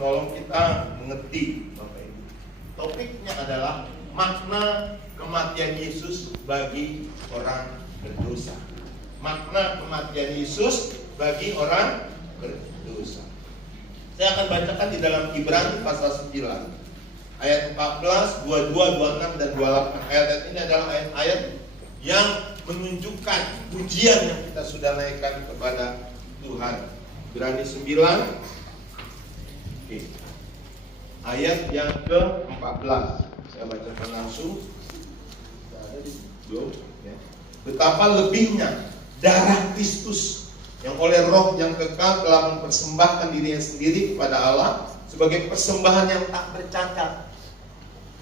menolong kita mengerti, Bapak Ibu. Topiknya adalah makna kematian Yesus bagi orang berdosa. Makna kematian Yesus bagi orang berdosa. Saya akan bacakan di dalam Ibrani pasal 9 ayat 14, 22, 26 dan 28. Ayat ini adalah ayat-ayat yang menunjukkan pujian yang kita sudah naikkan kepada Tuhan. Ibrani 9 ayat yang ke-14. Saya bacakan langsung. Betapa lebihnya darah Kristus yang oleh Roh yang kekal telah mempersembahkan dirinya sendiri kepada Allah sebagai persembahan yang tak bercacat,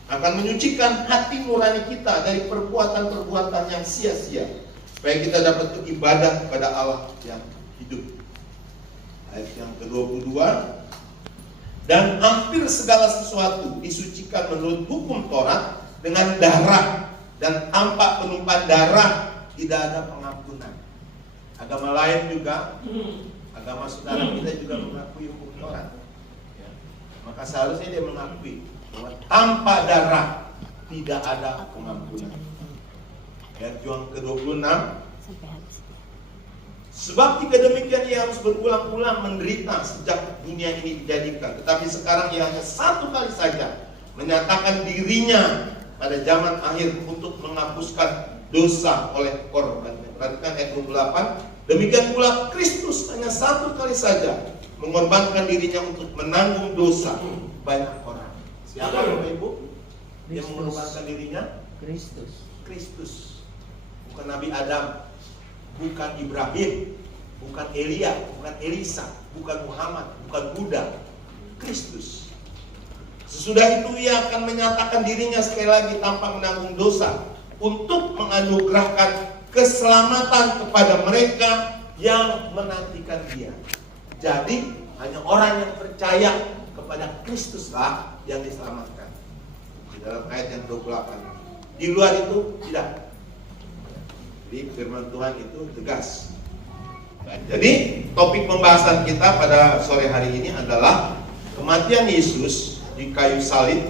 akan menyucikan hati nurani kita dari perbuatan-perbuatan yang sia-sia, supaya kita dapat beribadah kepada Allah yang hidup. Ayat yang ke-22, dan hampir segala sesuatu disucikan menurut hukum Taurat dengan darah, dan tanpa penumpahan darah tidak ada pengampunan. Agama lain juga, agama saudara kita juga mengakui hukum Taurat. Ya. Maka seharusnya dia mengakui bahwa tanpa darah tidak ada pengampunan. Ayat yang ke-26, sebab jika demikian ia harus berulang-ulang menderita sejak dunia ini dijadikan. Tetapi sekarang ia hanya satu kali saja menyatakan dirinya pada zaman akhir untuk menghapuskan dosa oleh korban. Perhatikan ayat 28. Demikian pula Kristus hanya satu kali saja mengorbankan dirinya untuk menanggung dosa banyak orang. Siapa Bapak Ibu yang mengorbankan dirinya? Kristus. Bukan Nabi Adam, bukan Ibrahim, bukan Elia, bukan Elisa, bukan Muhammad, bukan Buddha. Kristus. Sesudah itu ia akan menyatakan dirinya sekali lagi tanpa menanggung dosa untuk menganugerahkan keselamatan kepada mereka yang menantikan dia. Jadi hanya orang yang percaya kepada Kristuslah yang diselamatkan. Di dalam ayat yang 28. Di luar itu tidak. Jadi firman Tuhan itu tegas. Jadi topik pembahasan kita pada sore hari ini adalah kematian Yesus di kayu salib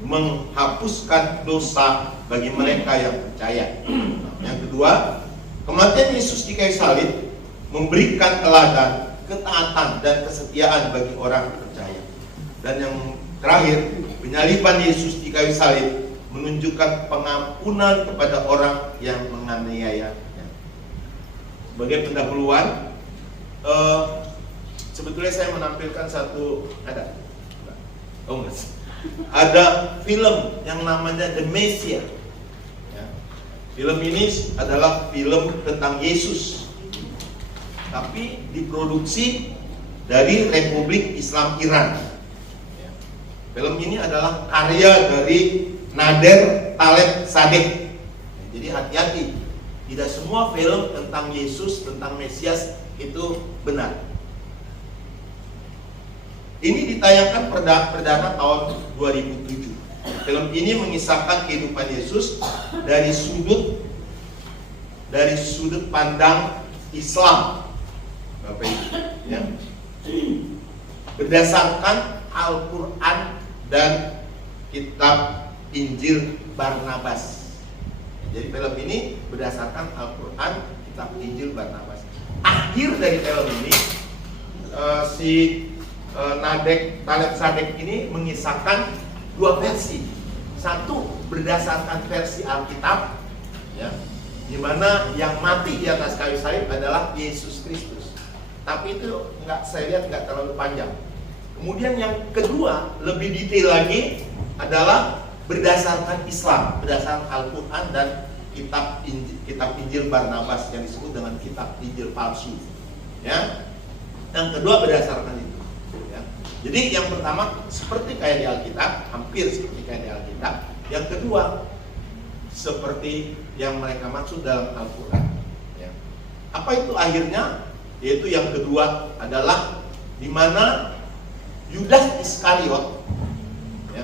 menghapuskan dosa bagi mereka yang percaya. Yang kedua, kematian Yesus di kayu salib memberikan teladan, ketaatan dan kesetiaan bagi orang percaya. Dan yang terakhir, penyaliban Yesus di kayu salib menunjukkan pengampunan kepada orang yang menganiaya. Sebagai pendahuluan, sebetulnya saya menampilkan satu ada film yang namanya The Messiah. Ya. Film ini adalah film tentang Yesus, tapi diproduksi dari Republik Islam Iran. Ya. Film ini adalah karya dari Nader Taleb Sadeh. Ya, jadi hati-hati, tidak semua film tentang Yesus, tentang Mesias itu benar. Ini ditayangkan perdana tahun 2007. Film ini mengisahkan kehidupan Yesus dari sudut pandang Islam, Bapak Ibu, ya. Berdasarkan Al-Quran dan kitab Injil Barnabas. Jadi film ini berdasarkan Al-Quran, kitab Injil Barnabas. Akhir dari film ini Nader Taleb Sadeh ini mengisahkan dua versi. Satu berdasarkan versi Alkitab, ya, di mana yang mati di atas kayu salib adalah Yesus Kristus. Tapi itu saya lihat nggak terlalu panjang. Kemudian yang kedua lebih detail lagi adalah berdasarkan Islam, berdasarkan Al-Quran dan kitab Injil Barnabas yang disebut dengan kitab Injil palsu. Ya, yang kedua berdasarkan itu. Jadi yang pertama seperti kayak di Alkitab, hampir seperti kayak di Alkitab. Yang kedua seperti yang mereka maksud dalam Al-Quran. Ya. Apa itu akhirnya? Yaitu yang kedua adalah di mana Yudas Iskariot, ya,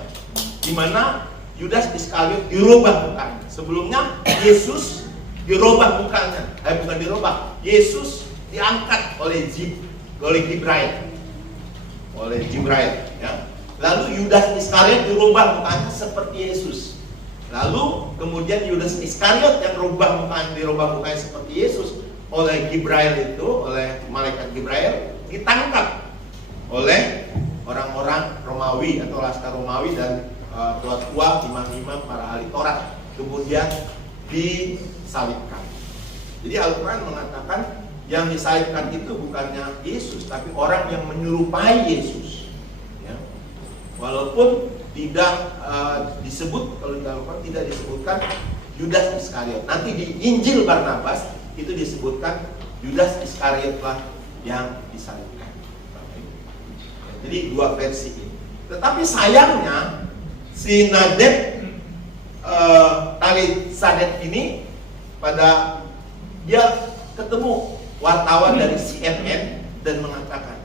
di mana Yudas Iskariot dirubah mukanya. Sebelumnya Yesus dirubah mukanya, bukan dirubah. Yesus diangkat oleh Jibril. Lalu Yudas Iskariot dirubah mukanya seperti Yesus. Lalu kemudian Yudas Iskariot yang dirubah mukanya seperti Yesus oleh Gibrail itu, oleh malaikat Gibrail, ditangkap oleh orang-orang Romawi atau laskar Romawi dan tua-tua, imam-imam, para ahli Taurat, kemudian disalibkan. Jadi Al-Quran mengatakan yang disalibkan itu bukannya Yesus, tapi orang yang menyerupai Yesus. Ya. Walaupun tidak disebut, kalau di Al-Quran tidak disebutkan Yudas Iskariot. Nanti di Injil Barnabas itu disebutkan Yudas Iskariotlah yang disalibkan. Jadi dua versi ini. Tetapi sayangnya si Nadab Khalid Sadet ini pada dia ketemu wartawan dari CNN dan mengatakan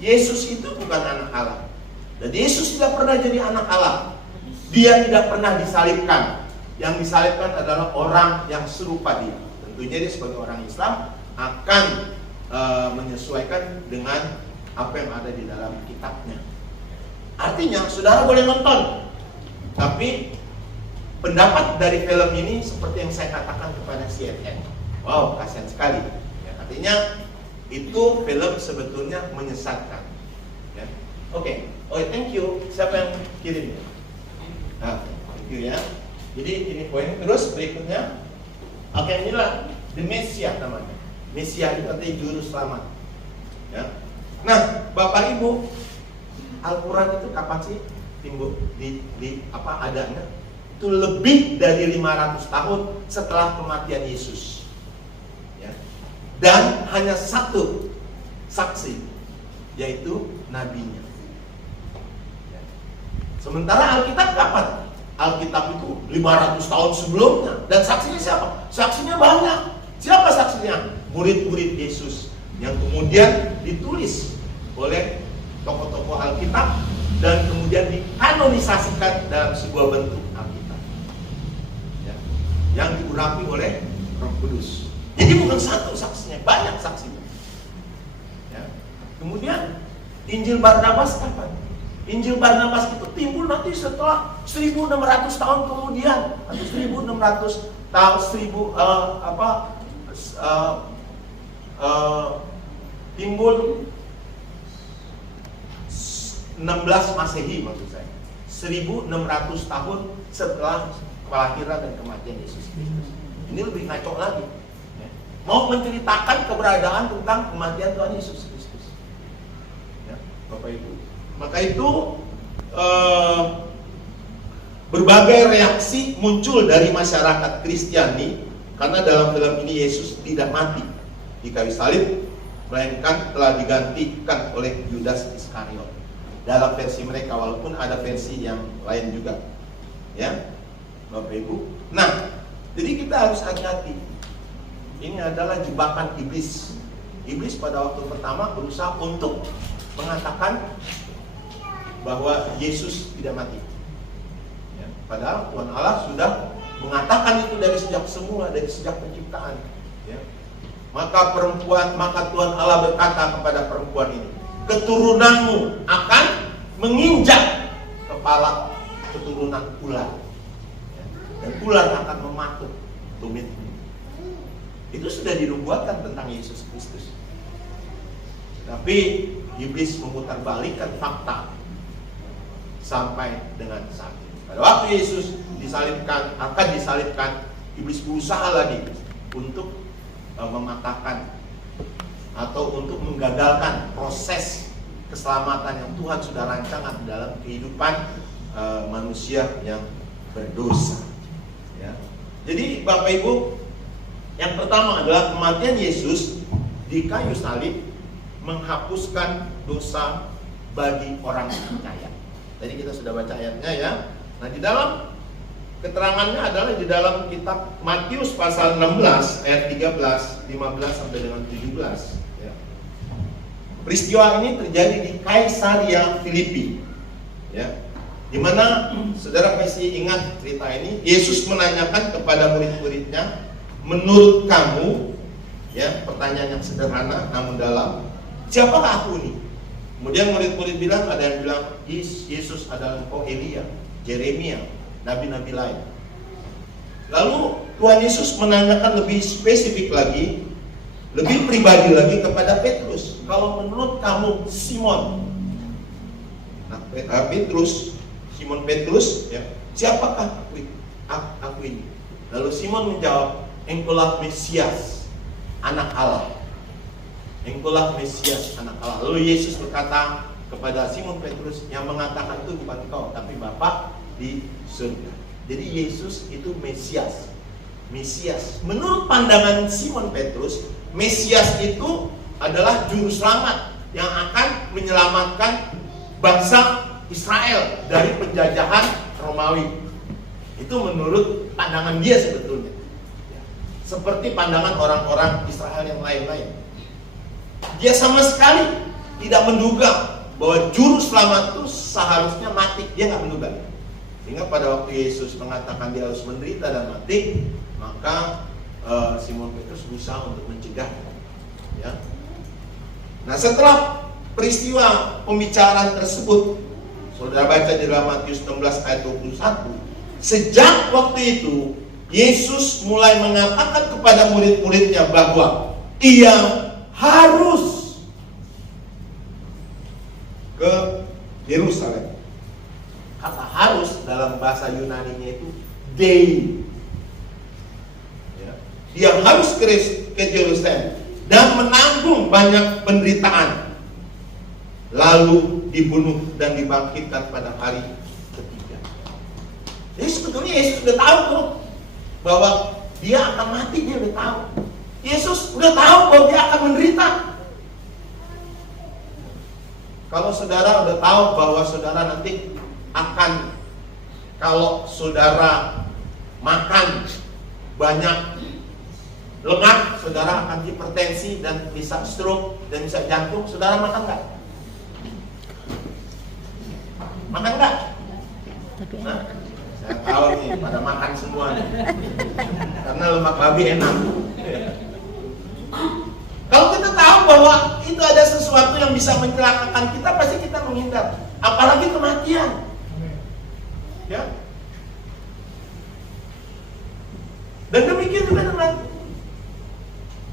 Yesus itu bukan anak Allah. Dan Yesus tidak pernah jadi anak Allah. Dia tidak pernah disalibkan. Yang disalibkan adalah orang yang serupa dia. Tentunya dia sebagai orang Islam akan menyesuaikan dengan apa yang ada di dalam kitabnya. Artinya, saudara boleh nonton, tapi pendapat dari film ini seperti yang saya katakan kepada CNN. Wow, kasihan sekali. Ya, artinya itu film sebetulnya menyesatkan. Ya. Oke. Oh, thank you. Siapa yang kirim? Nah, thank you ya. Jadi ini poin. Terus berikutnya, oke, inilah The Messiah namanya. Mesias itu artinya juru selamat. Ya. Nah, Bapak Ibu, Al-Quran itu kapan sih timbul adanya? Itu lebih dari 500 tahun setelah kematian Yesus. Ya. Dan hanya satu saksi, yaitu nabinya. Ya. Sementara Alkitab kapan? Alkitab itu 500 tahun sebelumnya. Dan saksinya siapa? Saksinya banyak. Siapa saksinya? Murid-murid Yesus yang kemudian ditulis oleh tokoh-tokoh Alkitab dan kemudian dikanonisasikan dalam sebuah bentuk Alkitab, ya, yang diurapi oleh Roh Kudus. Jadi bukan satu saksinya, banyak saksinya. Ya. Kemudian Injil Barnabas kapan? Injil Barnabas itu timbul nanti setelah 1600 tahun kemudian, atau 1600 tahun timbul 16 Masehi maksud saya. 1600 tahun setelah kelahiran dan kematian Yesus Kristus. Ini lebih ngaco lagi. Ya. Mau menceritakan keberadaan tentang kematian Tuhan Yesus Kristus. Ya, Bapak Ibu. Maka itu berbagai reaksi muncul dari masyarakat Kristiani karena dalam film ini Yesus tidak mati di kayu salib, melainkan telah digantikan oleh Yudas Iskariot. Dalam versi mereka, walaupun ada versi yang lain juga, ya, Bapak Ibu. Nah, jadi kita harus hati-hati. Ini adalah jebakan iblis. Iblis pada waktu pertama berusaha untuk mengatakan bahwa Yesus tidak mati. Ya, padahal Tuhan Allah sudah mengatakan itu dari sejak semula, dari sejak penciptaan. Ya. Maka Tuhan Allah berkata kepada perempuan ini, keturunanmu akan menginjak kepala keturunan ular, ya, dan ular akan mematuk tumitmu. Itu sudah dinubuatkan tentang Yesus Kristus. Tapi iblis memutarbalikkan fakta sampai dengan saat ini. Pada waktu Yesus akan disalibkan, iblis berusaha lagi untuk mematahkan atau untuk menggagalkan proses keselamatan yang Tuhan sudah rancangkan dalam kehidupan manusia yang berdosa. Ya. Jadi Bapak Ibu, yang pertama adalah kematian Yesus di kayu salib menghapuskan dosa bagi orang percaya. Tadi kita sudah baca ayatnya ya. Nah, di dalam keterangannya adalah di dalam kitab Matius pasal 16 ayat 13, 15 sampai dengan 17 ya. Peristiwa ini terjadi di Kaisaria Filipi ya. Di mana saudara pasti ingat cerita ini, Yesus menanyakan kepada murid-muridnya, menurut kamu ya, pertanyaan yang sederhana namun dalam, siapakah aku ini? Kemudian murid-murid bilang, ada yang bilang Yesus adalah engkau Elia, Yeremia, nabi-nabi lain. Lalu Tuhan Yesus menanyakan lebih spesifik lagi, lebih pribadi lagi kepada Petrus. Kalau menurut kamu Simon, nah, Simon Petrus, ya, siapakah aku ini? Lalu Simon menjawab, engkaulah Mesias, anak Allah. Engkaulah Mesias, anak Allah. Lalu Yesus berkata kepada Simon Petrus, yang mengatakan itu bukan kau, tapi Bapa di surga. Jadi Yesus itu Mesias. Mesias. Menurut pandangan Simon Petrus, Mesias itu adalah juru selamat yang akan menyelamatkan bangsa Israel dari penjajahan Romawi. Itu menurut pandangan dia sebetulnya. Seperti pandangan orang-orang Israel yang lain-lain. Dia sama sekali tidak menduga bahwa juru selamat itu seharusnya mati. Dia nggak menduga. Sehingga pada waktu Yesus mengatakan dia harus menderita dan mati, maka Simon Petrus berusaha untuk mencegah. Ya. Nah, setelah peristiwa pembicaraan tersebut, saudara baca di dalam Matius 16 ayat 21, sejak waktu itu Yesus mulai mengatakan kepada murid-muridnya bahwa ia harus ke Yerusalem. Kata harus dalam bahasa Yunani-nya itu dei. Ya. Dia harus ke Yerusalem dan menanggung banyak penderitaan, lalu dibunuh dan dibangkitkan pada hari ketiga. Jadi sebetulnya Yesus sudah tahu tuh bahwa dia akan mati, dia udah tahu. Yesus udah tahu bahwa dia akan menderita. Kalau saudara udah tahu bahwa saudara nanti akan, kalau saudara makan banyak lemak, saudara akan hipertensi dan bisa stroke dan bisa jantung. Saudara makan nggak? Makan nggak? Nah, saya tahu nih pada makan semua nih. Karena lemak babi enak. Kalau kita tahu bahwa itu ada sesuatu yang bisa mencelakakan kita, pasti kita menghindar. Apalagi kematian. Ya. Dan demikian juga dengan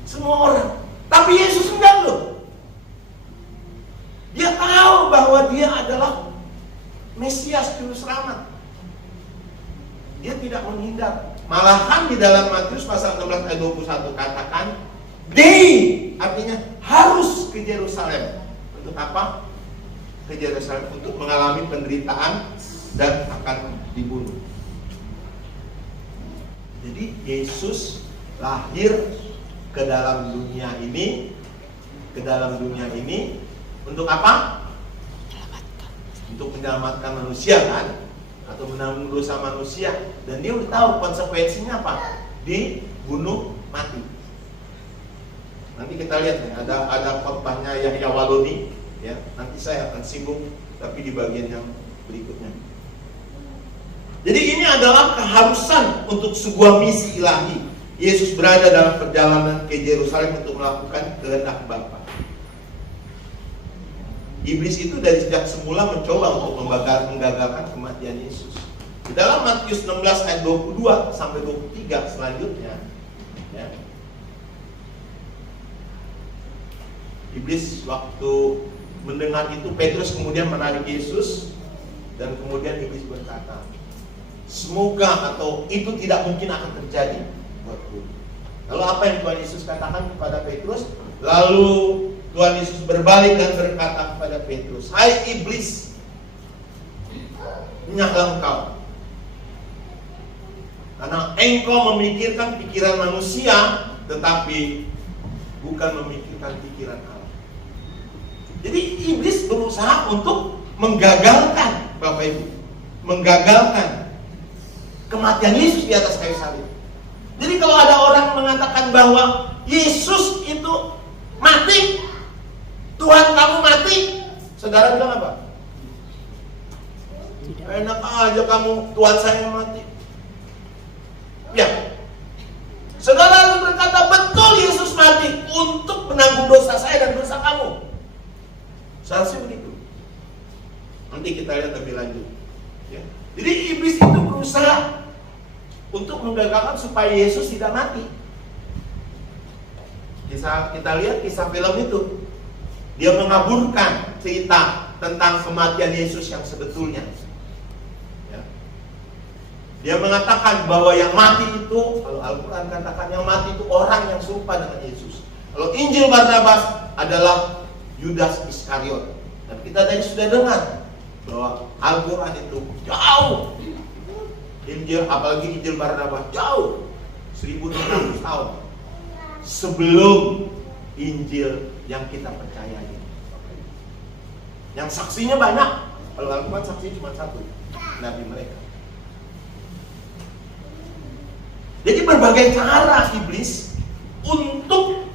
semua orang. Tapi Yesus enggak loh. Dia tahu bahwa dia adalah Mesias, juru selamat. Dia tidak menghindar. Malahan di dalam Matius pasal 16 ayat 21 katakan, dei, artinya harus ke Yerusalem. Untuk apa? Ke Yerusalem untuk mengalami penderitaan dan akan dibunuh. Jadi Yesus lahir ke dalam dunia ini, untuk apa? Untuk menyelamatkan manusia kan, atau menanggung dosa manusia. Dan dia udah tahu konsekuensinya apa? Dibunuh mati. Nanti kita lihat nih, ada khotbahnya Yahya Waloni, ya. Nanti saya akan singgung, tapi di bagian yang berikutnya. Jadi ini adalah keharusan untuk sebuah misi ilahi. Yesus berada dalam perjalanan ke Yerusalem untuk melakukan kehendak Bapa. Iblis itu dari sejak semula mencoba untuk menggagalkan kematian Yesus. Di dalam Matius 16 ayat 22 sampai 23 selanjutnya, ya, Iblis waktu mendengar itu, Petrus kemudian menarik Yesus, dan kemudian Iblis berkata, semoga atau itu tidak mungkin akan terjadi buatku. Lalu apa yang Tuhan Yesus katakan kepada Petrus? Lalu Tuhan Yesus berbalik dan berkata kepada Petrus, hai iblis, menyahlah engkau, karena engkau memikirkan pikiran manusia, tetapi bukan memikirkan pikiran Allah. Jadi iblis berusaha untuk menggagalkan, Bapak Ibu, menggagalkan kematian Yesus di atas kayu salib. Jadi kalau ada orang mengatakan bahwa Yesus itu mati, Tuhan kamu mati, saudara bilang apa? Enak aja kamu, Tuhan saya mati. Ya, saudara harus berkata, betul Yesus mati untuk menanggung dosa saya dan dosa kamu. Seharusnya begitu. nanti kita lihat lebih lanjut. Ya. Jadi iblis itu berusaha untuk menggagalkan supaya Yesus tidak mati. Kita lihat kisah film itu. Dia mengaburkan cerita tentang kematian Yesus yang sebetulnya. Ya. Dia mengatakan bahwa yang mati itu, kalau Al-Quran katakan yang mati itu orang yang serupa dengan Yesus. Kalau Injil Barnabas adalah Yudas Iskariot. Dan kita tadi sudah dengar bahwa Al-Quran itu jauh. Injil, apalagi Injil Barnabas jauh 1600 tahun sebelum Injil yang kita percayai. Yang saksinya banyak. Kalau Al-Quran saksinya cuma satu, Nabi mereka. Jadi berbagai cara iblis untuk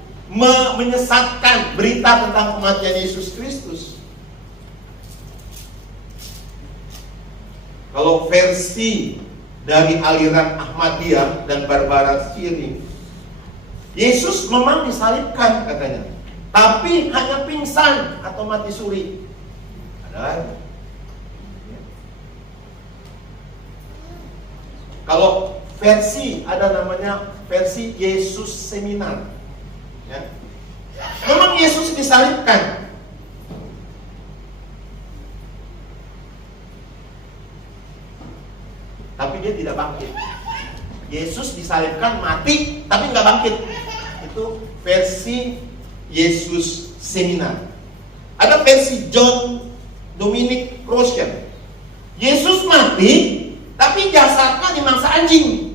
menyesatkan berita tentang kematian Yesus Kristus. Kalau versi dari aliran Ahmadiyah dan Barbara Siri, Yesus memang disalibkan katanya, tapi hanya pingsan atau mati suri. Ada lagi. Kalau versi ada namanya versi Yesus Seminar. Ya. Memang Yesus disalibkan, tapi dia tidak bangkit. Yesus disalibkan, mati, tapi nggak bangkit. Itu versi Yesus Seminar. Ada versi John Dominic Crosian. Yesus mati, tapi jasadnya dimangsa anjing.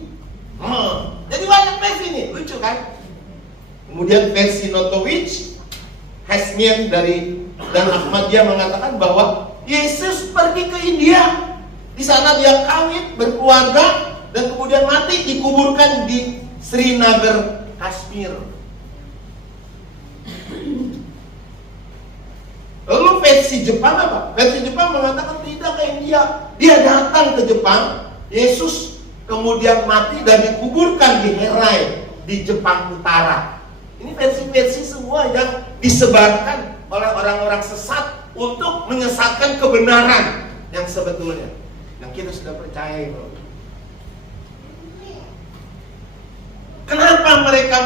Jadi banyak versi ini, lucu kan? Kemudian versi Notowicz, Hasmian dan Ahmadiyah mengatakan bahwa Yesus pergi ke India. Di sana dia kawin, berkeluarga, dan kemudian mati, dikuburkan di Srinagar, Kashmir. Lalu versi Jepang apa? Versi Jepang mengatakan tidak ke India. Dia datang ke Jepang, Yesus kemudian mati dan dikuburkan di Herai, di Jepang Utara. Ini versi-versi semua yang disebarkan oleh orang-orang sesat untuk menyesatkan kebenaran yang sebetulnya, yang kita sudah percaya. Kenapa mereka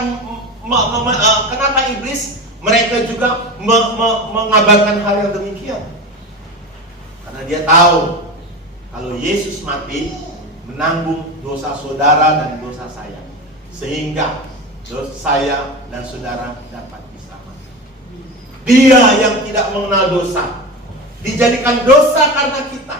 kenapa iblis mereka juga mengabarkan hal yang demikian? Karena dia tahu kalau Yesus mati menanggung dosa saudara dan dosa saya, sehingga dosa saya dan saudara dapat diselamatkan. Dia yang tidak mengenal dosa dijadikan dosa karena kita,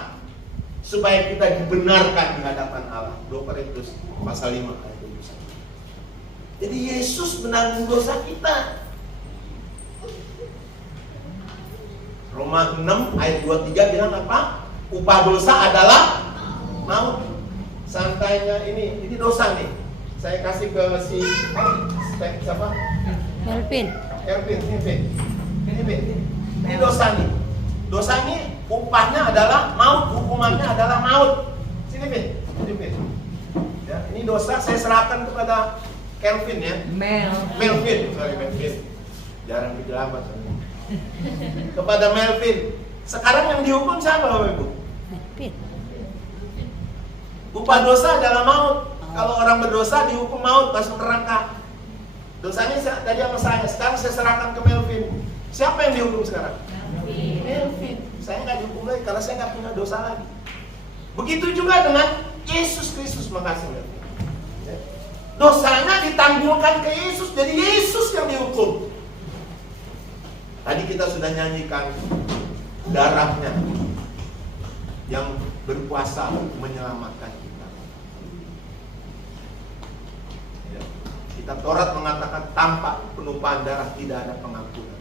supaya kita dibenarkan di hadapan Allah. 2 Korintus pasal 5 ayat 21. Jadi Yesus menanggung dosa kita. Roma 6 ayat 23 bilang apa? Upah dosa adalah maut. Santainya ini dosa nih. Saya kasih ke si siapa? Elvin. Ini dosa nih. Dosa ini upahnya adalah maut, hukumannya adalah maut. Sini, Vin. Ya, ini dosa saya serahkan kepada Kelvin ya. Melvin. Jarang dijelaskan. Kepada Melvin. Sekarang yang dihukum siapa, Bapak Ibu? Melvin. Upah dosa adalah maut. Kalau orang berdosa dihukum maut, masuk neraka. Dosanya tadi sama saya. Sekarang saya serahkan ke Melvin. Siapa yang dihukum sekarang? Melvin. Saya nggak dihukum lagi karena saya nggak punya dosa lagi. Begitu juga dengan Yesus Kristus mengasihi Melvin. Dosanya ditanggungkan ke Yesus, jadi Yesus yang dihukum. Tadi kita sudah nyanyikan darahnya yang berkuasa menyelamatkan kita. Ya. Kitab Taurat mengatakan tanpa penumpahan darah tidak ada pengampunan.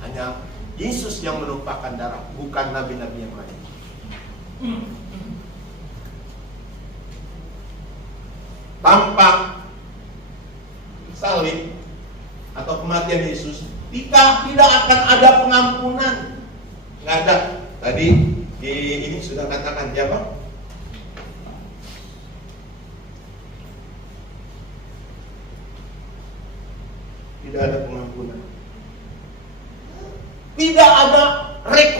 Hanya Yesus yang menumpahkan darah, bukan nabi-nabi yang lain. Tanpa salib atau kematian Yesus, tidak akan ada pengampunan. Nggak ada. Tadi ini sudah katakan siapa? Tidak ada pengampunan. Tidak ada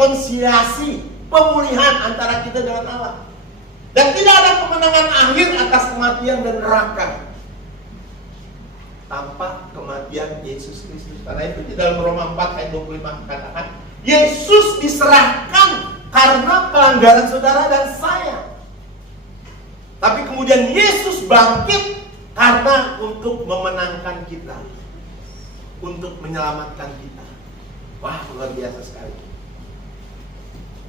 rekonsiliasi, pemulihan antara kita dengan Allah. Dan tidak ada kemenangan akhir atas kematian dan neraka tanpa kematian Yesus Kristus. Karena itu di dalam Roma 4 ayat 25 katakan, Yesus diserahkan karena pelanggaran saudara dan saya. Tapi kemudian Yesus bangkit karena untuk memenangkan kita, untuk menyelamatkan kita. Wah, luar biasa sekali.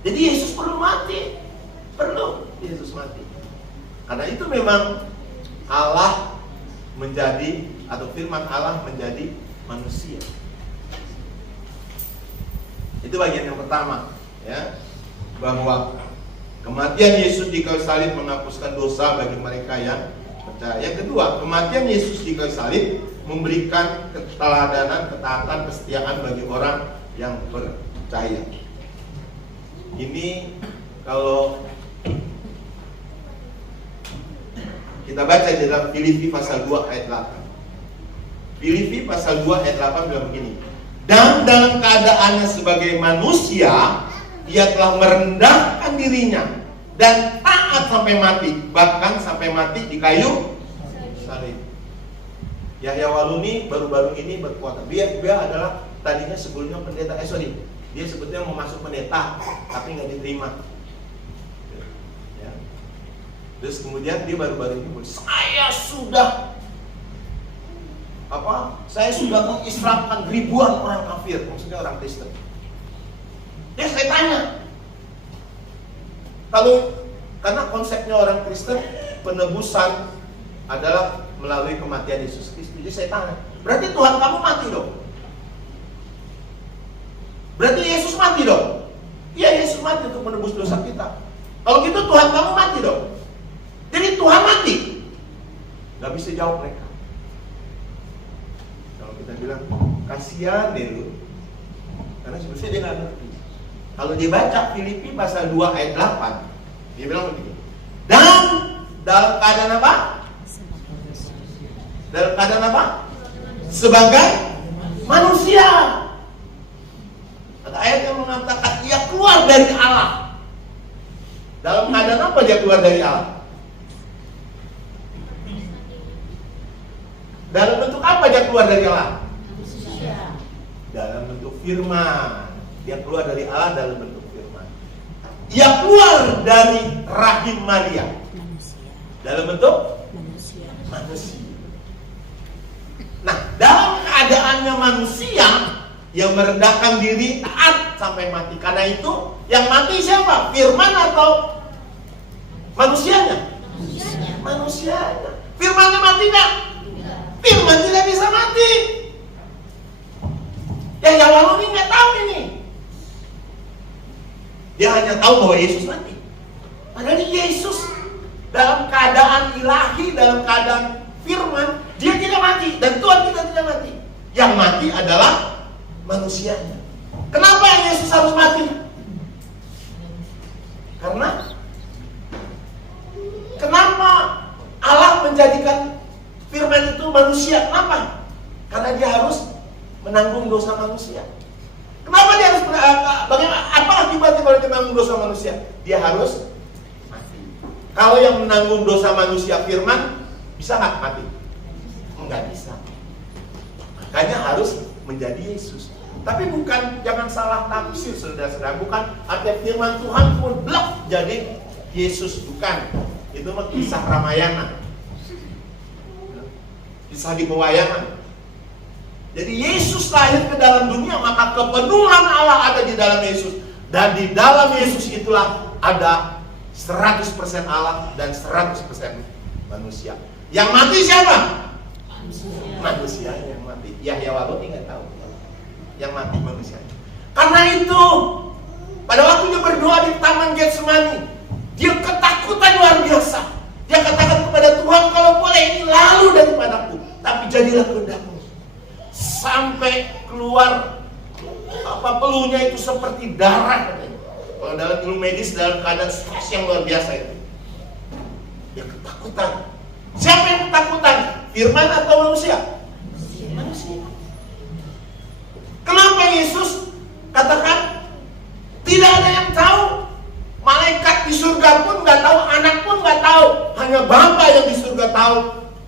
Jadi Yesus perlu mati. Perlu Yesus mati. Karena itu memang Allah menjadi, atau firman Allah menjadi manusia. Itu bagian yang pertama, ya, bahwa kematian Yesus di kayu salib menghapuskan dosa bagi mereka yang percaya. Yang kedua, kematian Yesus di kayu salib memberikan keteladanan, ketaatan, kesetiaan bagi orang yang percaya. Ini kalau kita baca di dalam Filipi pasal 2 ayat 8. Filipi pasal 2 ayat 8 bilang begini. Dan dalam keadaannya sebagai manusia, Ia telah merendahkan dirinya dan taat sampai mati, bahkan sampai mati di kayu salib. Yahya Waluni baru-baru ini berkuasa. Dia adalah tadinya sebelumnya pendeta. Dia sebetulnya mau masuk pendeta, tapi nggak diterima. Terus kemudian dia baru-baru ini saya sudah mengislamkan ribuan orang kafir, maksudnya orang Kristen. Ya saya tanya, karena konsepnya orang Kristen penebusan adalah melalui kematian Yesus Kristus. Jadi saya tanya, berarti Tuhan kamu mati dong? Berarti Yesus mati dong? Iya, Yesus mati untuk menebus dosa kita. Kalau gitu Tuhan kamu mati dong? Jadi Tuhan mati? Gak bisa jawab mereka. Kalau kita bilang, kasihan deh lu, karena sebetulnya dia gak ngerti. Kalau dibaca Filipi pasal 2 ayat 8, dia bilang begini. Dan dalam keadaan apa? Dalam keadaan apa? Sebagai manusia. Ada ayat yang mengatakan ia keluar dari Allah. Dalam keadaan apa dia keluar dari Allah? Dalam bentuk apa dia keluar dari Allah? Manusia. Dalam bentuk firman. Dia keluar dari Allah dalam bentuk firman. Ia keluar dari rahim Maria. Manusia. Dalam bentuk manusia. Nah, dalam keadaannya manusia yang merendahkan diri taat sampai mati. Karena itu yang mati siapa? Firman atau manusianya? Manusianya. Firmannya mati nggak? Firman tidak bisa mati. Yang Yahweh nggak tahu ini. Dia hanya tahu bahwa Yesus mati. Padahal Yesus dalam keadaan ilahi, dalam keadaan firman, dia tidak mati dan Tuhan kita tidak mati. Yang mati adalah manusianya. Kenapa Yesus harus mati? Kenapa Allah menjadikan firman itu manusia? Kenapa? Karena dia harus menanggung dosa manusia. Kenapa dia harus bagaimana? Apa akibatnya kalau dia menanggung dosa manusia? Dia harus mati. Kalau yang menanggung dosa manusia firman, bisa nggak mati? Enggak bisa. Makanya harus menjadi Yesus. Tapi bukan, jangan salah tafsir saudara-saudara. Bukan arti firman Tuhan pun blok jadi Yesus, bukan. Itu mah kisah Ramayana. Kisah di pewayangan. Jadi Yesus lahir ke dalam dunia, maka kepenuhan Allah ada di dalam Yesus. Dan di dalam Yesus itulah ada 100% Allah dan 100% manusia. Yang mati siapa? Manusia yang mati. Yahya Waluni nggak tahu. Yang mati manusia. Karena itu, pada waktu dia berdoa di Taman Getsemani, dia ketakutan luar biasa. Dia katakan kepada Tuhan, kalau boleh ini lalu daripadaku, tapi jadilah kehendakmu. Sampai keluar peluhnya itu seperti darah. Kalau dalam ilmu medis, dalam keadaan stres yang luar biasa itu. Dia ketakutan. Siapa yang ketakutan? Firman atau manusia? Manusia. Kenapa Yesus katakan tidak surga pun nggak tahu, anak pun nggak tahu. Hanya Bapa yang di surga tahu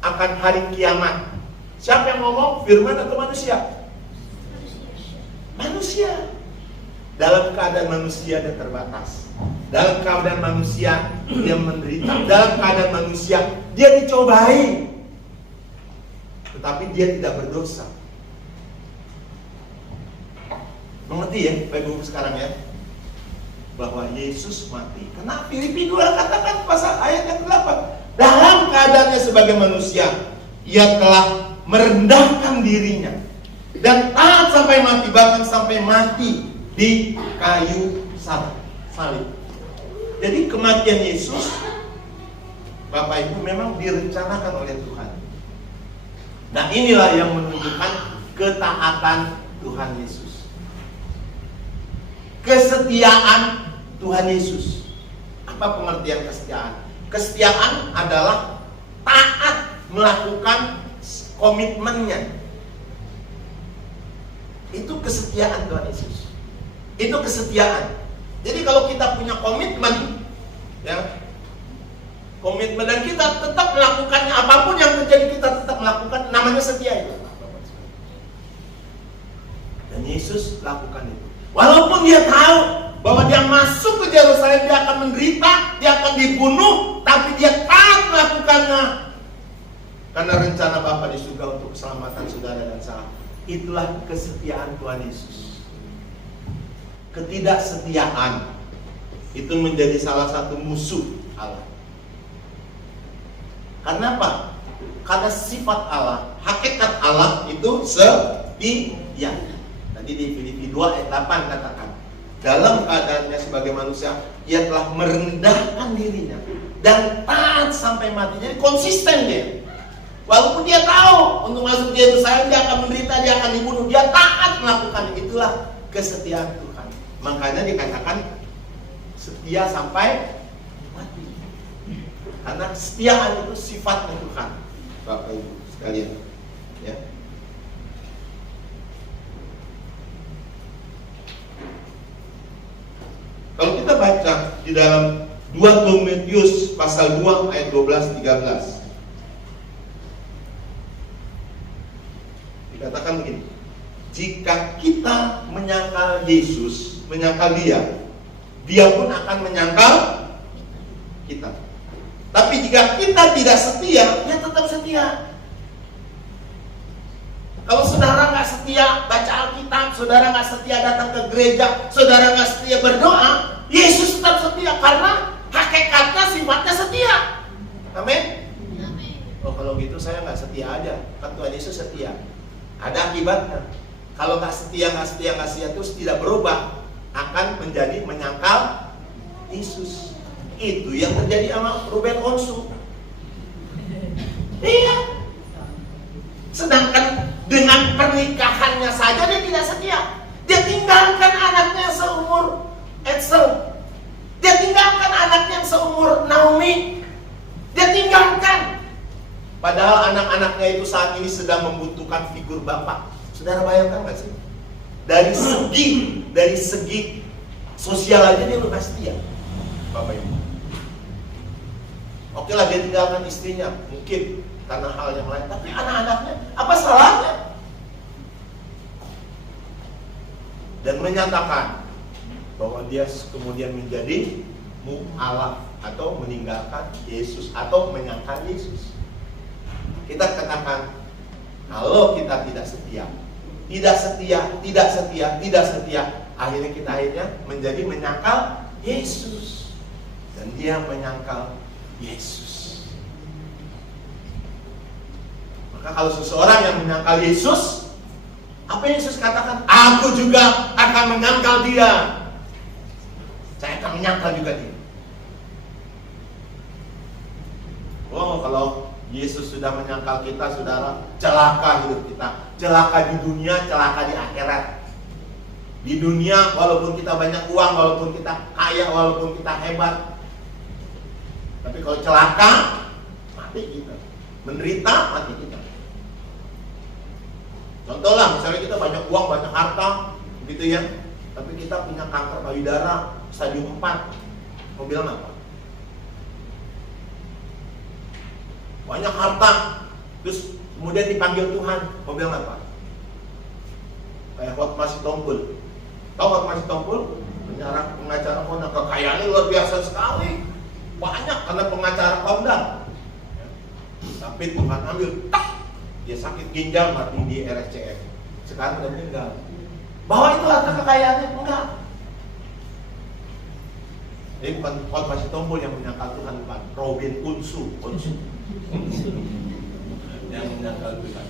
akan hari kiamat. Siapa yang ngomong? Firman atau manusia? Manusia. Dalam keadaan manusia dia terbatas. Dalam keadaan manusia dia menderita. Dalam keadaan manusia dia dicobai. Tetapi dia tidak berdosa. Mengerti ya Bapak Ibu sekarang ya, bahwa Yesus mati. Karena Filipi 2 katakan pasal ayat yang ke-8, dalam keadaannya sebagai manusia, ia telah merendahkan dirinya dan taat sampai mati, bahkan sampai mati di kayu salib. Jadi kematian Yesus, Bapak Ibu, memang direncanakan oleh Tuhan. Nah inilah yang menunjukkan ketaatan Tuhan Yesus, kesetiaan Tuhan Yesus. Apa pengertian kesetiaan? Kesetiaan adalah taat melakukan komitmennya. Itu kesetiaan Tuhan Yesus. Itu kesetiaan. Jadi kalau kita punya komitmen, ya, komitmen dan kita tetap melakukannya, apapun yang terjadi kita tetap melakukan, namanya setia itu. Dan Yesus lakukan itu. Walaupun dia tahu bahwa dia masuk ke Yerusalem, dia akan menderita, dia akan dibunuh, tapi dia taat melakukannya. Karena rencana Bapa di surga untuk keselamatan saudara dan saya. Itulah kesetiaan Tuhan Yesus. Ketidaksetiaan itu menjadi salah satu musuh Allah. Karena apa? Karena sifat Allah, hakikat Allah itu setia. Tadi di Filipi 2 ayat 8 katakan, dalam keadaannya sebagai manusia, ia telah merendahkan dirinya dan taat sampai mati. Jadi konsisten dia. Walaupun dia tahu untuk masuk ke Yerusalem dia akan menderita, dia akan dibunuh, dia taat melakukan. Itulah kesetiaan Tuhan. Makanya dikatakan setia sampai mati. Karena kesetiaan itu sifatnya Tuhan, Bapak Ibu sekalian. Ya. Kalau kita baca di dalam 2 Timotius pasal 2 ayat 12-13, dikatakan begini, jika kita menyangkal Yesus, menyangkal dia pun akan menyangkal kita. Tapi jika kita tidak setia, dia tetap setia. Kalau saudara nggak setia baca Alkitab, saudara nggak setia datang ke gereja, saudara nggak setia berdoa, Yesus tetap setia karena hakikatnya sifatnya setia. Amin. Oh kalau gitu saya nggak setia aja, kan Tuhan Yesus setia. Ada akibatnya. Kalau nggak setia terus tidak berubah, akan menjadi menyangkal Yesus. Itu yang terjadi sama Ruben Onsu. Iya. Sedangkan dengan pernikahannya saja dia tidak setia. Dia tinggalkan anaknya seumur Edsel. Dia tinggalkan anaknya seumur Naomi. Dia tinggalkan. Padahal anak-anaknya itu saat ini sedang membutuhkan figur bapak. Saudara bayangkan nggak sih? Dari segi sosial aja dia udah setia, Bapak Ibu. Oke lah dia tinggalkan istrinya, mungkin karena hal yang lain. Tapi anak-anaknya, apa salahnya? Dan menyatakan bahwa dia kemudian menjadi mu'alaf atau meninggalkan Yesus atau menyangkal Yesus. Kita katakan, kalau kita tidak setia, akhirnya kita menjadi menyangkal Yesus. Dan dia menyangkal Yesus. Maka kalau seseorang yang menyangkal Yesus, apa yang Yesus katakan? Aku juga akan menyangkal dia. Saya akan menyangkal juga dia. Oh, kalau Yesus sudah menyangkal kita, saudara, celaka hidup kita. Celaka di dunia, celaka di akhirat. Di dunia, walaupun kita banyak uang, walaupun kita kaya, walaupun kita hebat, tapi kalau celaka, mati kita. Menderita, mati kita. Contoh lah, misalnya kita banyak uang, banyak harta, gitu ya, tapi kita punya kanker payudara stadium 4. Mau bilang apa? banyak harta, terus kemudian dipanggil Tuhan, mau bilang apa? Kayak Hotma Sitompul. Tahu Hotma Sitompul? Pengacara kondang, kekayaannya luar biasa sekali, banyak karena pengacara kondang. Tapi Tuhan ambil, tak, dia sakit ginjal, mati di RSCM. Sekarang udah meninggal. Bahwa itu harta kekayaannya? Enggak. Ini bukan Hotma Sitompul yang menyangkal Tuhan, bukan Robin Unsu yang menyangkal Tuhan.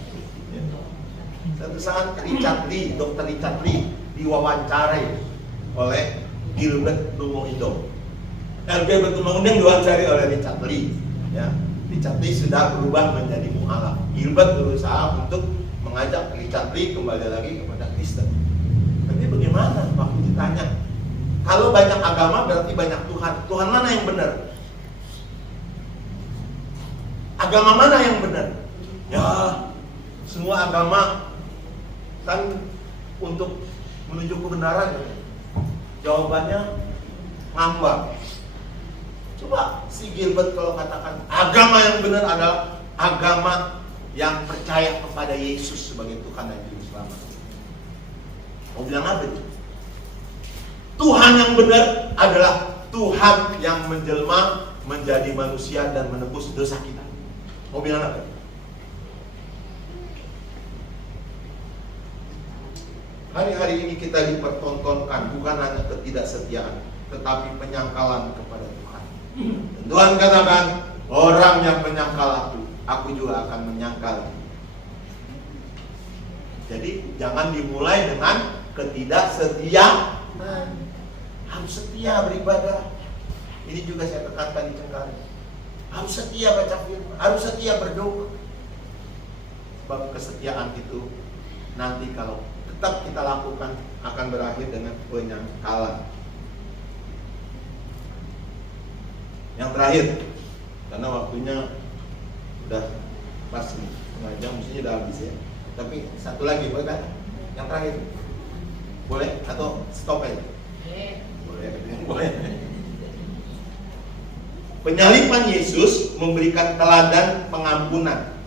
Satu saat Dr. Richard Lee diwawancarai oleh Gilbert Dumont-Indong. Gilbert Dumont-Indong diwawancari oleh Richard Lee. Ya, Richard Lee sudah berubah menjadi mualaf. Gilbert berusaha untuk mengajak Richard Lee kembali lagi kepada Kristen. Tapi bagaimana waktu ditanya? Kalau banyak agama berarti banyak Tuhan. Tuhan mana yang benar? Agama mana yang benar? Ya, semua agama kan untuk menuju kebenaran. Jawabannya ngambang. Coba si Gilbert kalau katakan agama yang benar adalah agama yang percaya kepada Yesus sebagai Tuhan dan Juru Selamat. Mau bilang apa itu? Tuhan yang benar adalah Tuhan yang menjelma menjadi manusia dan menebus dosa kita. Mau bilang apa? Hari-hari ini kita dipertontonkan bukan hanya ketidaksetiaan, tetapi penyangkalan kepada Tuhan. Dan Tuhan katakan, orang yang menyangkal aku juga akan menyangkal. Jadi jangan dimulai dengan ketidaksetiaan. Harus setia beribadah. Ini juga saya tekankan di Cengkareng. Harus setia baca firman, harus setia berdoa. Sebab kesetiaan itu nanti kalau tetap kita lakukan akan berakhir dengan penyangkalan. Yang terakhir, karena waktunya udah pas nih, setengah jam mestinya udah habis ya. Tapi satu lagi boleh kan? Yang terakhir, boleh atau stop aja? Boleh. Penyaliban Yesus memberikan teladan pengampunan.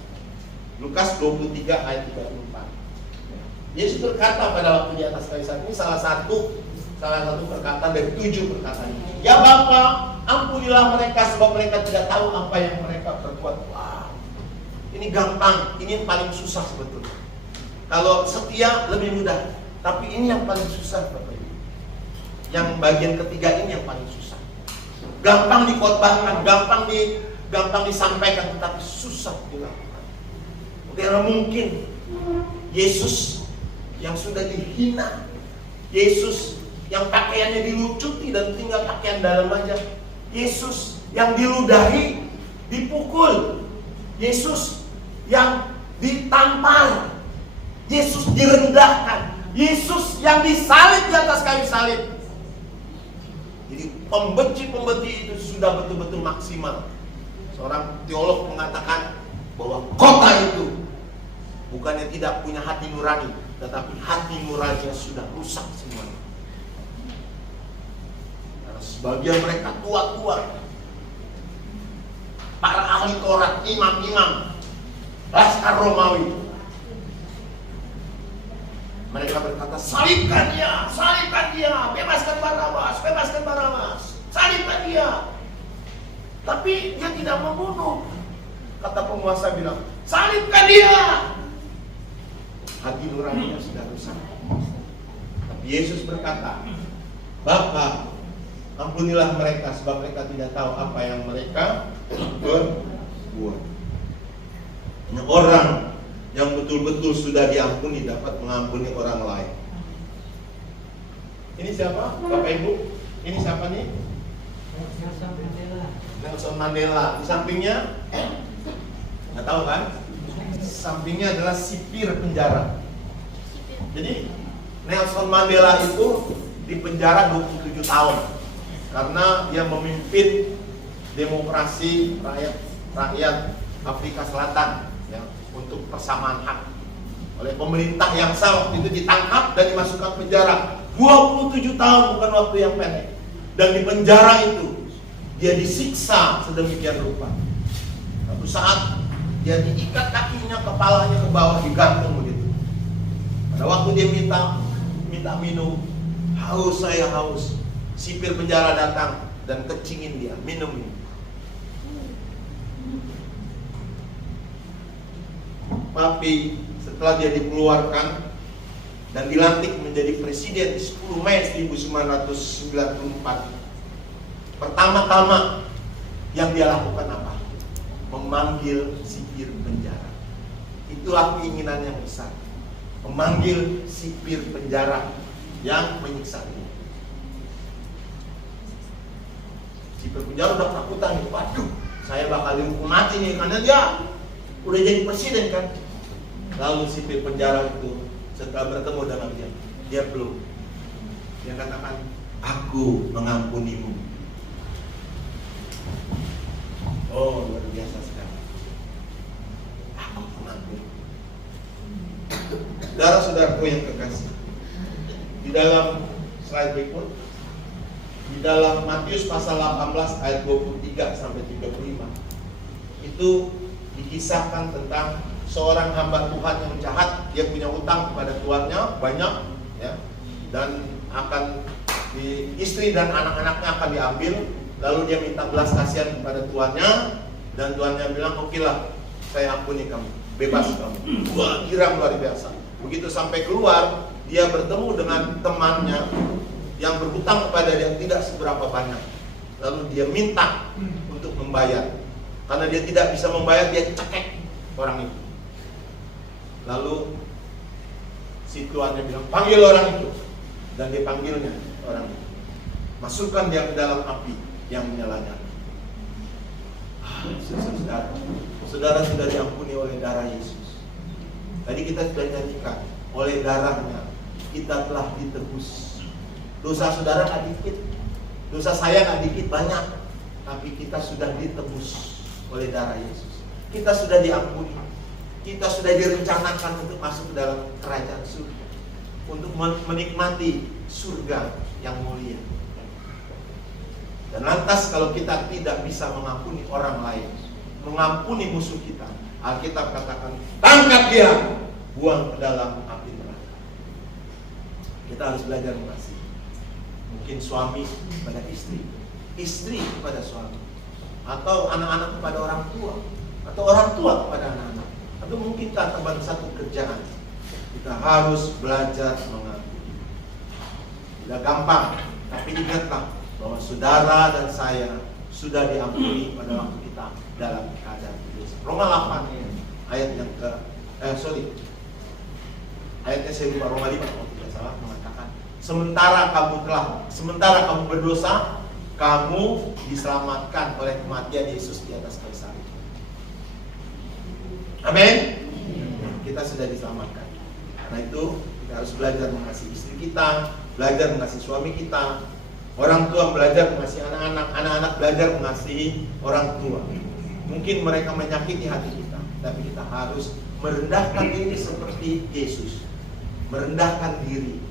Lukas 23 ayat 34. Yesus berkata pada waktu di atas kayu salib, ini salah satu perkataan dari 7 perkataan. Ya Bapa, ampunilah mereka sebab mereka tidak tahu apa yang mereka perbuat. Wow, ini gampang, ini yang paling susah sebetulnya. Kalau setia lebih mudah, tapi ini yang paling susah Bapak Ibu. Yang bagian ketiga ini yang paling susah. Gampang dikhotbahkan, gampang disampaikan, tetapi susah dilakukan. Karena mungkin Yesus yang sudah dihina, Yesus yang pakaiannya dilucuti dan tinggal pakaian dalam aja, Yesus yang diludahi, dipukul, Yesus yang ditampar, Yesus direndahkan, Yesus yang disalib di atas kayu salib. Jadi pembenci itu sudah betul-betul maksimal. Seorang teolog mengatakan bahwa kota itu bukannya tidak punya hati nurani, tetapi hati nuraninya sudah rusak semuanya. Karena sebagian mereka tua-tua, para ahli Taurat, imam-imam, laskar Romawi, mereka berkata, salibkan dia, bebaskan Barabas, salibkan dia. Tapi dia tidak membunuh. Kata penguasa bilang, salibkan dia. Hati nuraninya sudah rusak. Tapi Yesus berkata, Bapa, ampunilah mereka sebab mereka tidak tahu apa yang mereka berbuat. Hanya orang yang betul-betul sudah diampuni dapat mengampuni orang lain. Ini siapa? Bapak Ibu? Ini siapa nih? Nelson Mandela. Di sampingnya nggak tahu kan? Sampingnya adalah sipir penjara. Jadi Nelson Mandela itu di penjara 27 tahun karena dia memimpin demokrasi rakyat Afrika Selatan ya, untuk persamaan hak. Oleh pemerintah yang sah waktu itu ditangkap dan dimasukkan penjara 27 tahun, bukan waktu yang pendek. Dan di penjara itu dia disiksa sedemikian rupa. Suatu saat Dia diikat kakinya, kepalanya ke bawah, digantung begitu. Pada waktu dia minta minum, haus, saya haus. Sipir penjara datang dan kecingin dia, minum ini. Tapi setelah dia dikeluarkan dan dilantik menjadi presiden di 10 Mei 1994, pertama-tama yang dia lakukan apa? Memanggil sipir penjara. Itulah keinginan yang besar. Memanggil sipir penjara yang menyiksa dia. Sipir penjara udah takutan, waduh, saya bakal dihukum mati nih karena dia udah jadi presiden kan. Lalu sipir penjara itu setelah bertemu dengan dia belum. Dia katakan, aku mengampunimu. Oh, luar biasa sekali. Aku mengampuni. Saudara-saudaraku yang kekasih, di dalam slide berikut, di dalam Matius pasal 18 ayat 23 sampai 35, itu dikisahkan tentang seorang hamba Tuhan yang jahat. Dia punya utang kepada tuannya banyak, ya, dan akan istri dan anak-anaknya akan diambil. Lalu dia minta belas kasihan kepada tuannya, dan tuannya bilang, oke lah, saya ampuni kamu, bebas kamu. Wah, girang luar biasa. Begitu sampai keluar, dia bertemu dengan temannya yang berhutang kepada dia tidak seberapa banyak. Lalu dia minta untuk membayar. Karena dia tidak bisa membayar, dia cekek orang itu. Lalu si tuannya bilang, panggil orang itu. Dan dipanggilnya orang itu. Masukkan dia ke dalam api yang menyala-nyala. Saudara sudah diampuni oleh darah Yesus. Tadi kita sudah nyanyikan, oleh darahnya kita telah ditebus. Dosa saudara nggak dikit, dosa saya nggak dikit, banyak, tapi kita sudah ditebus oleh darah Yesus. Kita sudah diampuni, kita sudah direncanakan untuk masuk ke dalam kerajaan surga, untuk menikmati surga yang mulia. Dan lantas kalau kita tidak bisa mengampuni orang lain, mengampuni musuh kita, Alkitab katakan, tangkap dia, buang ke dalam api neraka. Kita harus belajar mengasihi. Mungkin suami kepada istri, istri kepada suami, atau anak-anak kepada orang tua, atau orang tua kepada anak-anak, atau mungkin teman satu kerjaan. Kita harus belajar mengampuni. Tidak gampang, tapi ingatlah bahwa saudara dan saya sudah diampuni pada waktu kita dalam keadaan berdosa. Roma 8 ayat yang ayatnya saya lupa, Roma 5 kalau tidak salah mengatakan, sementara kamu berdosa, kamu diselamatkan oleh kematian Yesus di atas kayu salib. Amin. Kita sudah diselamatkan. Karena itu kita harus belajar mengasihi istri kita, belajar mengasihi suami kita. Orang tua belajar mengasihi anak-anak, anak-anak belajar mengasihi orang tua. Mungkin mereka menyakiti hati kita, tapi kita harus merendahkan diri seperti Yesus. Merendahkan diri,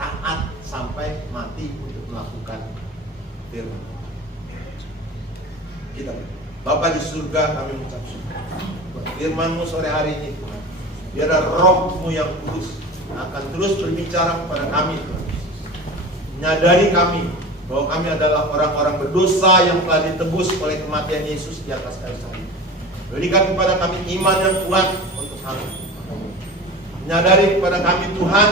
taat sampai mati untuk melakukan firman. Kita, Bapa di surga, kami mengucap syukur buat firman-Mu sore hari ini, Tuhan. Biar Roh-Mu yang kudus akan terus berbicara kepada kami, Tuhan. Menyadari kami bahwa kami adalah orang-orang berdosa yang telah ditebus oleh kematian Yesus di atas kayu salib. Berikan kepada kami iman yang kuat untuk hal itu. Menyadari kepada kami, Tuhan,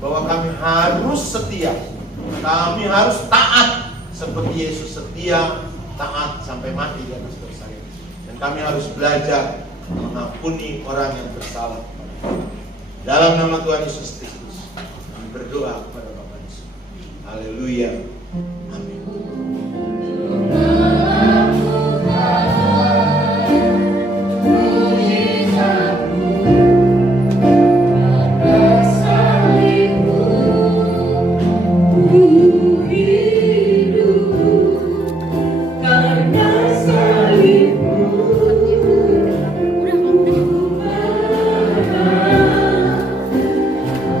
bahwa kami harus setia, kami harus taat seperti Yesus setia, taat sampai mati di atas kayu salib. Dan kami harus belajar mengampuni orang yang bersalah kepada kami. Dalam nama Tuhan Yesus Kristus, kami berdoa kepada Bapa Yesus. Haleluya. Amin.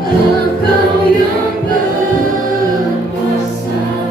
Engkau yang berkuasa.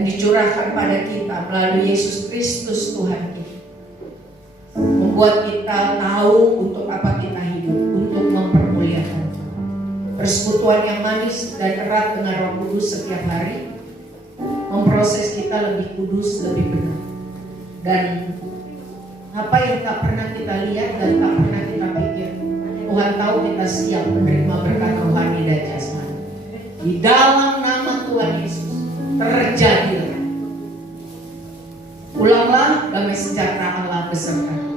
yang dicurahkan pada kita melalui Yesus Kristus Tuhan kita, membuat kita tahu untuk apa kita hidup, untuk mempermuliakan persekutuan yang manis dan erat dengan Roh Kudus setiap hari, memproses kita lebih kudus, lebih benar. Dan apa yang tak pernah kita lihat dan tak pernah kita pikir, Tuhan tahu kita siap menerima berkat rohani dan jasmani. Di dalam nama Tuhan Yesus, terjadilah. Ulanglah, damai sejahtera Allah beserta.